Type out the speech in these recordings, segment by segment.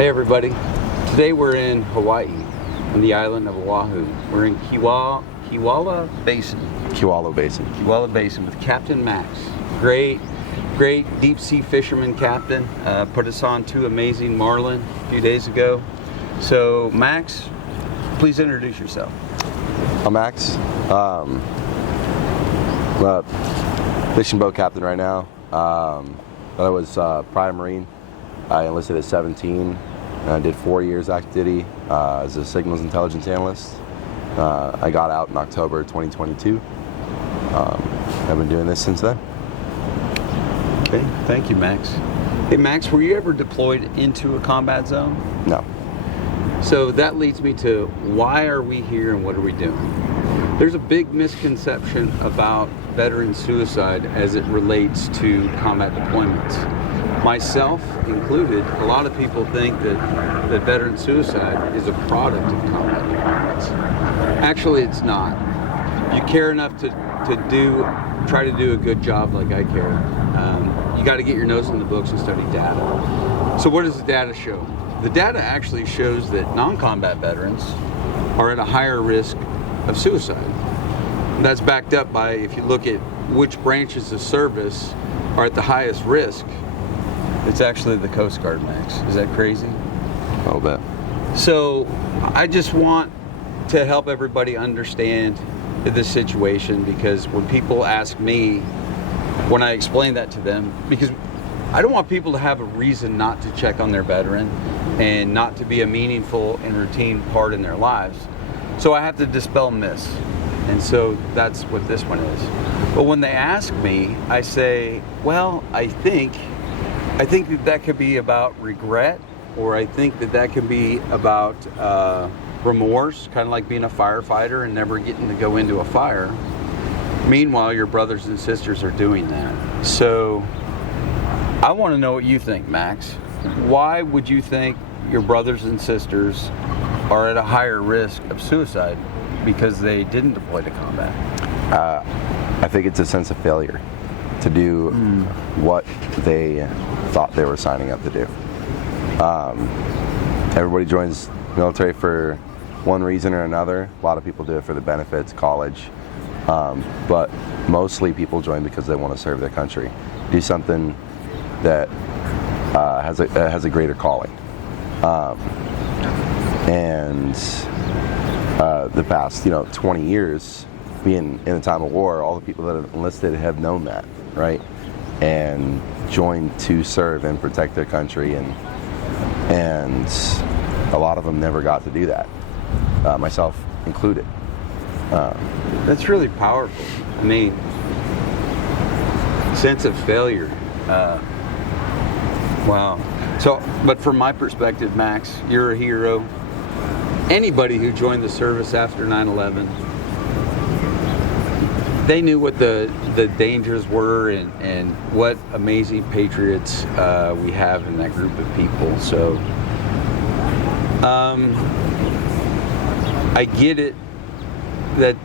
Hey everybody, today we're in Hawaii, on the island of Oahu. We're in Kewalo Basin with Captain Max. Great deep sea fisherman captain. Put us on 2 amazing marlin a few days ago. So Max, please introduce yourself. I'm Max. I'm a fishing boat captain right now. But I was prior Marine. I enlisted at 17. I did 4 years active duty as a signals intelligence analyst. I got out in October 2022. I've been doing this since then. Okay, thank you, Max. Hey, Max, were you ever deployed into a combat zone? No. So that leads me to, why are we here and what are we doing? There's a big misconception about veteran suicide as it relates to combat deployments. Myself included, a lot of people think that veteran suicide is a product of combat deployments. Actually, it's not. You care enough to try to do a good job like I care. You got to get your nose in the books and study data. So what does the data show? The data actually shows that non-combat veterans are at a higher risk of suicide. And that's backed up by, if you look at which branches of service are at the highest risk, it's actually the Coast Guard, Max. Is that crazy? A little bit. So I just want to help everybody understand this situation, because when people ask me, when I explain that to them, because I don't want people to have a reason not to check on their veteran and not to be a meaningful and routine part in their lives. So I have to dispel myths. And so that's what this one is. But when they ask me, I say, well, I think that could be about regret, or I think that could be about remorse, kind of like being a firefighter and never getting to go into a fire. Meanwhile, your brothers and sisters are doing that. So I want to know what you think, Max. Why would you think your brothers and sisters are at a higher risk of suicide because they didn't deploy to combat? I think it's a sense of failure to do what they thought they were signing up to do. Everybody joins military for one reason or another. A lot of people do it for the benefits, college, but mostly people join because they want to serve their country, do something that has a greater calling. And the past 20 years, being in a time of war, all the people that have enlisted have known that, right? And joined to serve and protect their country, and a lot of them never got to do that, myself included. That's really powerful. I mean, sense of failure. Wow. So, but from my perspective, Max, you're a hero. Anybody who joined the service after 9/11, they knew what the dangers were and what amazing patriots we have in that group of people. So I get it,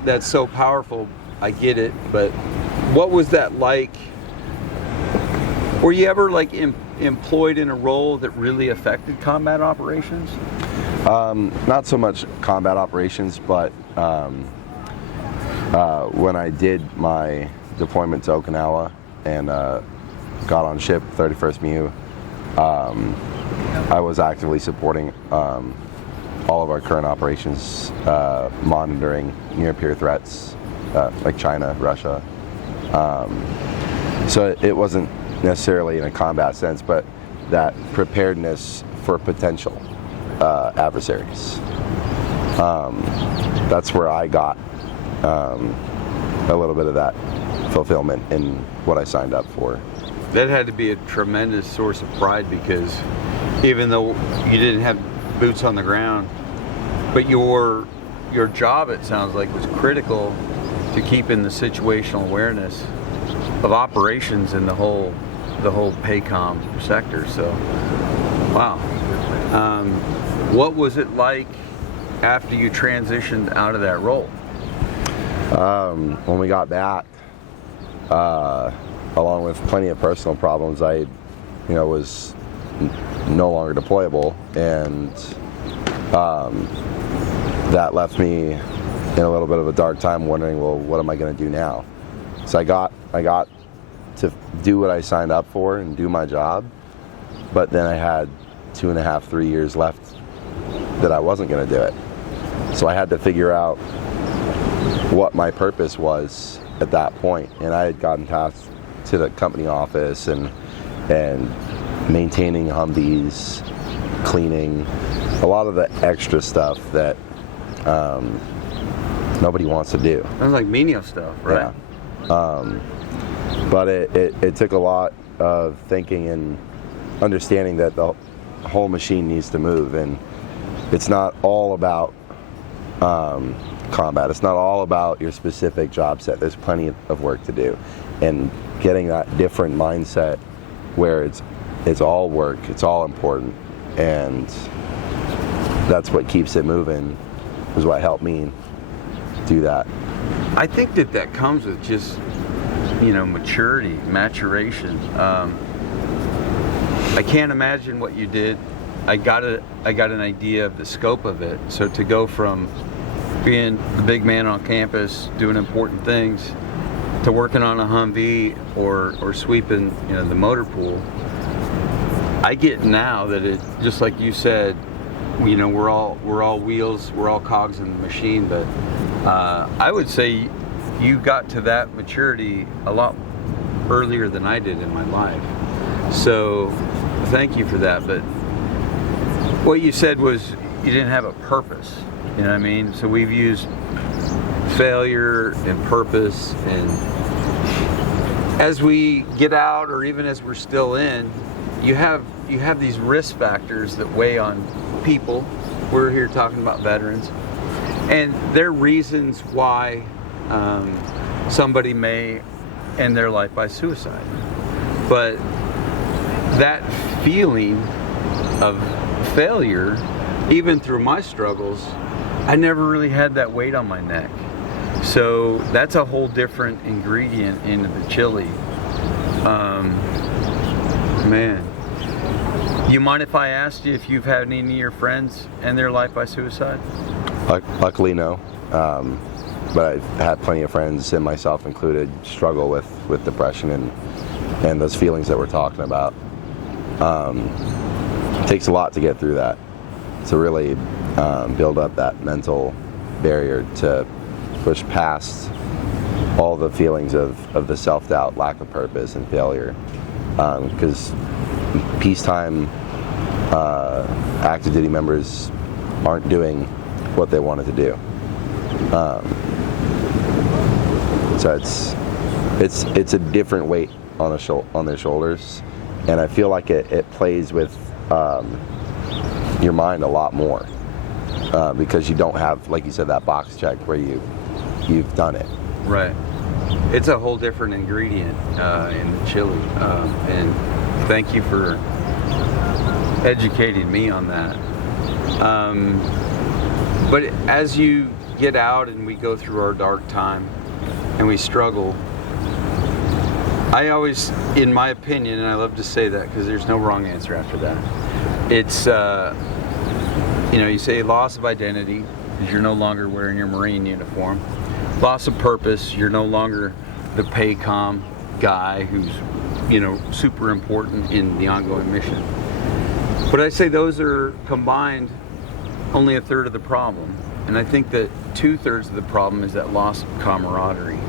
that's so powerful. I get it, but what was that like? Were you ever like employed in a role that really affected combat operations? Not so much combat operations, but when I did my deployment to Okinawa and got on ship 31st MU, I was actively supporting all of our current operations, monitoring near-peer threats like China, Russia. So it wasn't necessarily in a combat sense, but that preparedness for potential adversaries. That's where I got a little bit of that fulfillment in what I signed up for. That had to be a tremendous source of pride, because even though you didn't have boots on the ground, but your job, it sounds like, was critical to keeping the situational awareness of operations in the whole PACOM sector. So, wow. What was it like after you transitioned out of that role? When we got back, along with plenty of personal problems, I was no longer deployable, and that left me in a little bit of a dark time, wondering, well, what am I going to do now? So I got to do what I signed up for and do my job, but then I had 2.5, 3 years left that I wasn't going to do it. So I had to figure out what my purpose was at that point, and I had gotten tasked to the company office and maintaining Humvees, cleaning, a lot of the extra stuff that nobody wants to do. Sounds like menial stuff, right? Yeah. But it took a lot of thinking and understanding that the whole machine needs to move, and it's not all about combat. It's not all about your specific job set. There's plenty of work to do, and getting that different mindset where it's all work, it's all important, and that's what keeps it moving, is what helped me do that. I think that comes with just, maturity, maturation. I can't imagine what you did. I got an idea of the scope of it. So to go from being the big man on campus, doing important things, to working on a Humvee or sweeping, the motor pool, I get now that it, just like you said, we're all wheels, we're all cogs in the machine. But I would say you got to that maturity a lot earlier than I did in my life. So thank you for that. But what you said was you didn't have a purpose. You know what I mean? So we've used failure and purpose, and as we get out, or even as we're still in, you have these risk factors that weigh on people. We're here talking about veterans, and there are reasons why somebody may end their life by suicide. But that feeling of failure, even through my struggles, I never really had that weight on my neck. So that's a whole different ingredient into the chili. Man, you mind if I asked you if you've had any of your friends end their life by suicide? Luckily, no. But I've had plenty of friends, and myself included, struggle with depression and those feelings that we're talking about. It takes a lot to get through that, to really build up that mental barrier to push past all the feelings of the self-doubt, lack of purpose, and failure. Because peacetime active duty members aren't doing what they wanted to do. So it's a different weight on their shoulders, and I feel like it plays with your mind a lot more, because you don't have, like you said, that box check where you've done it. Right. It's a whole different ingredient in the chili, and thank you for educating me on that. But as you get out and we go through our dark time and we struggle, I always, in my opinion, and I love to say that because there's no wrong answer after that, it's, you say loss of identity because you're no longer wearing your Marine uniform. Loss of purpose, you're no longer the PACOM guy who's, super important in the ongoing mission. But I say those are combined only a third of the problem. And I think that 2/3 of the problem is that loss of camaraderie.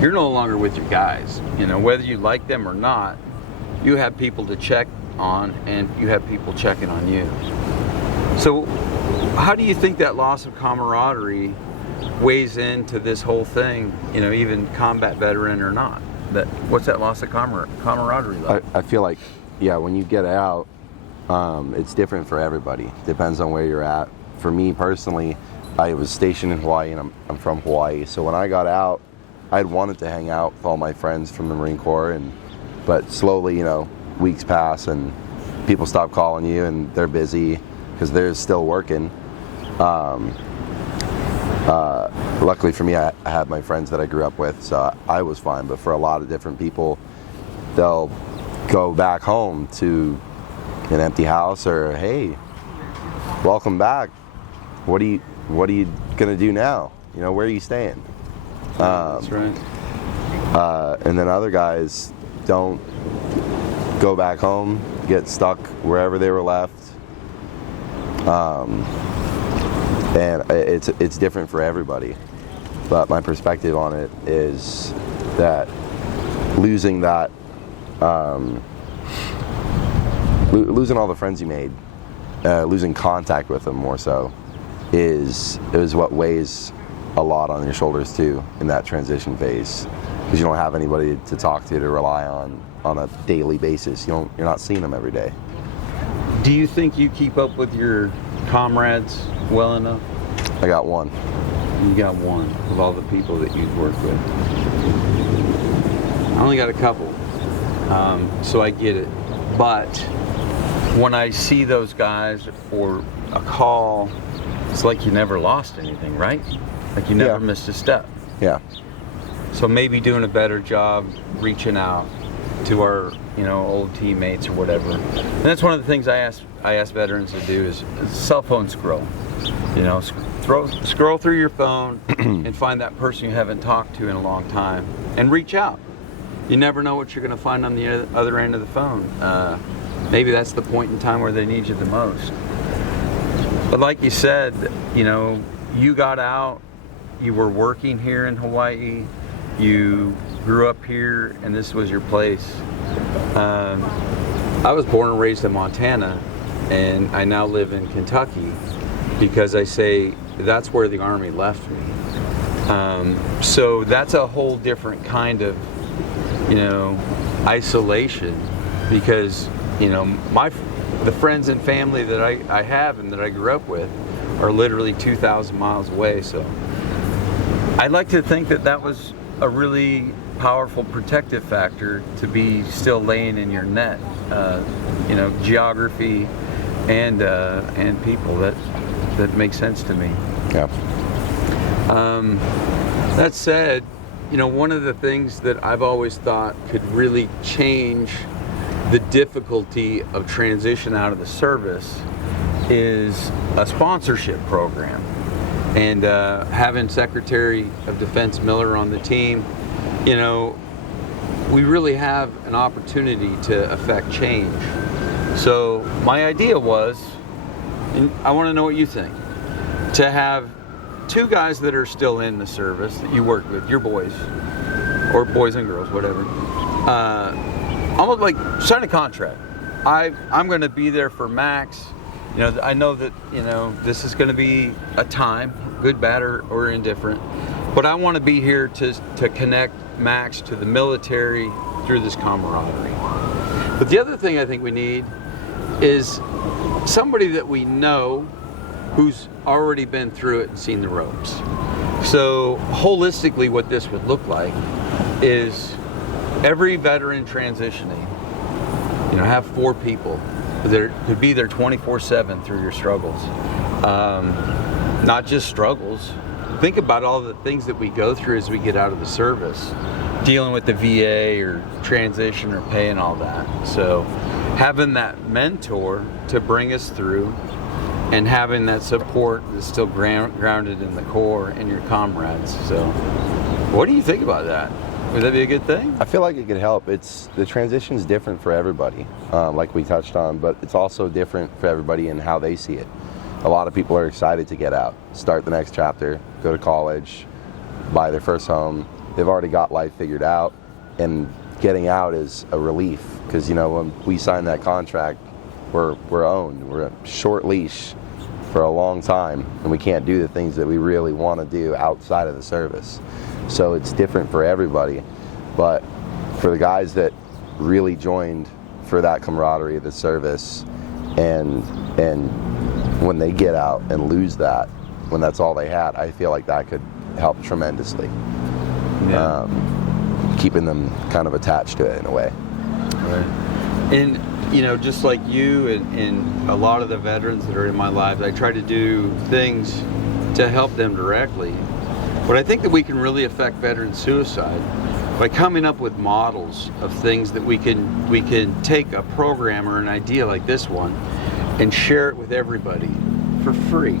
You're no longer with your guys. Whether you like them or not, you have people to check on, and you have people checking on you. So how do you think that loss of camaraderie weighs into this whole thing, even combat veteran or not? What's that loss of camaraderie like? I feel like, when you get out, it's different for everybody. Depends on where you're at. For me personally, I was stationed in Hawaii, and I'm from Hawaii. So when I got out, I'd wanted to hang out with all my friends from the Marine Corps, but slowly, weeks pass and people stop calling you, and they're busy because they're still working. Luckily for me, I had my friends that I grew up with, so I was fine. But for a lot of different people, they'll go back home to an empty house, or hey, welcome back. What are you gonna do now? You know, where are you staying? That's right. And then other guys don't go back home, get stuck wherever they were left. And it's different for everybody. But my perspective on it is that losing that, losing all the friends you made, losing contact with them more so, is what weighs a lot on your shoulders too in that transition phase, because you don't have anybody to talk to rely on a daily basis. You're not seeing them every day. Do you think you keep up with your comrades well enough? I got one. You got one of all the people that you've worked with. I only got a couple, so I get it. But when I see those guys or a call, it's like you never lost anything, right? Like you never missed a step. Yeah. So maybe doing a better job reaching out to our, old teammates or whatever. And that's one of the things I ask veterans to do is cell phone scroll. Scroll through your phone and find that person you haven't talked to in a long time and reach out. You never know what you're going to find on the other end of the phone. Maybe that's the point in time where they need you the most. But like you said, you got out, you were working here in Hawaii, you grew up here, and this was your place. I was born and raised in Montana, and I now live in Kentucky because I say that's where the Army left me. So that's a whole different kind of, isolation, because, the friends and family that I have and that I grew up with are literally 2,000 miles away. So I'd like to think that was a really powerful protective factor to be still laying in your net, geography and people. That makes sense to me. Yeah. That said, one of the things that I've always thought could really change the difficulty of transition out of the service is a sponsorship program. And having Secretary of Defense Miller on the team, we really have an opportunity to affect change. So my idea was, and I want to know what you think, to have two guys that are still in the service that you work with, your boys, or boys and girls, whatever, almost like sign a contract. I'm going to be there for Max. I know that, this is going to be a time, good, bad, or indifferent, but I want to be here to connect Max to the military through this camaraderie. But the other thing I think we need is somebody that we know who's already been through it and seen the ropes. So holistically, what this would look like is every veteran transitioning, have 4 people that could be there 24/7 through your struggles. Not just struggles. Think about all the things that we go through as we get out of the service, dealing with the VA or transition or pay and all that. So having that mentor to bring us through and having that support that's still grounded in the core and your comrades. So what do you think about that? Would that be a good thing? I feel like it could help. The transition's different for everybody, like we touched on, but it's also different for everybody in how they see it. A lot of people are excited to get out, start the next chapter, go to college, buy their first home. They've already got life figured out, and getting out is a relief because, when we sign that contract, we're owned. We're a short leash for a long time, and we can't do the things that we really want to do outside of the service. So it's different for everybody, but for the guys that really joined for that camaraderie of the service, and when they get out and lose that, when that's all they had, I feel like that could help tremendously. Yeah. Keeping them kind of attached to it in a way. Right. And just like you and a lot of the veterans that are in my life, I try to do things to help them directly. But I think that we can really affect veteran suicide by coming up with models of things that we can take a program or an idea like this one and share it with everybody for free.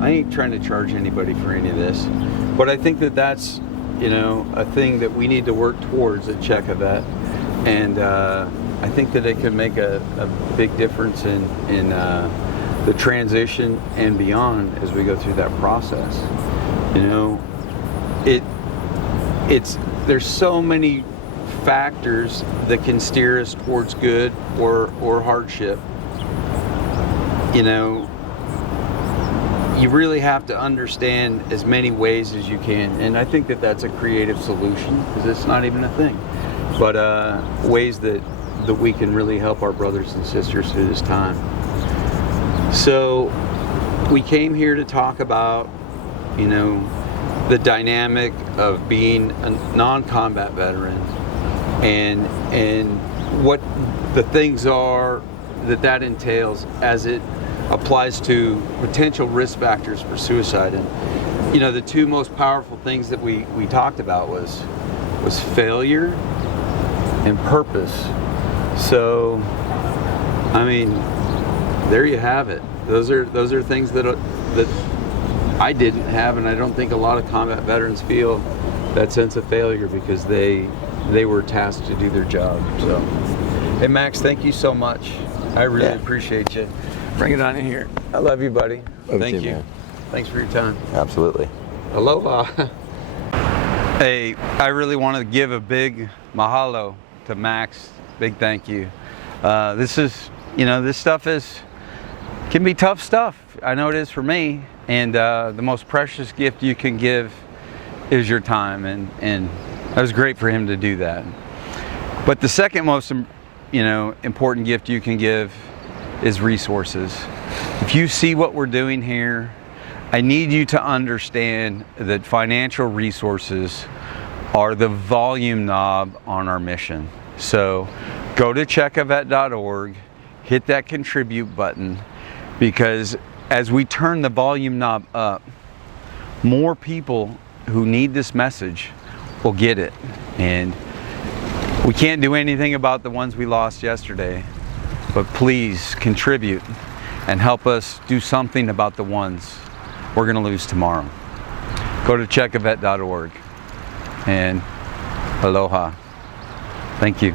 I ain't trying to charge anybody for any of this, but I think that that's, you know, a thing that we need to work towards at Check-A-Vet, and I think that it can make a big difference in the transition and beyond as we go through that process. You know, there's so many factors that can steer us towards good or hardship. You know, you really have to understand as many ways as you can, and I think that that's a creative solution, because it's not even a thing, but ways that we can really help our brothers and sisters through this time. So we came here to talk about, you know, the dynamic of being a non-combat veteran and what the things are that entails as it applies to potential risk factors for suicide. And, you know, the two most powerful things that we talked about was failure and purpose. So, I mean, there you have it. Those are things that I didn't have, and I don't think a lot of combat veterans feel that sense of failure because they were tasked to do their job. So, hey Max, thank you so much. I really appreciate you. Bring it on in here. I love you, buddy. Thank you. Man. Thanks for your time. Absolutely. Aloha. Hey, I really want to give a big mahalo to Max. Big thank you. This is, you know, this stuff can be tough stuff. I know it is for me. And the most precious gift you can give is your time, and that was great for him to do that. But the second most, you know, important gift you can give is resources. If you see what we're doing here, I need you to understand that financial resources are the volume knob on our mission. So go to checkavet.org, hit that contribute button, because as we turn the volume knob up, more people who need this message will get it. And we can't do anything about the ones we lost yesterday, but please contribute and help us do something about the ones we're going to lose tomorrow. Go to checkavet.org, and aloha. Thank you.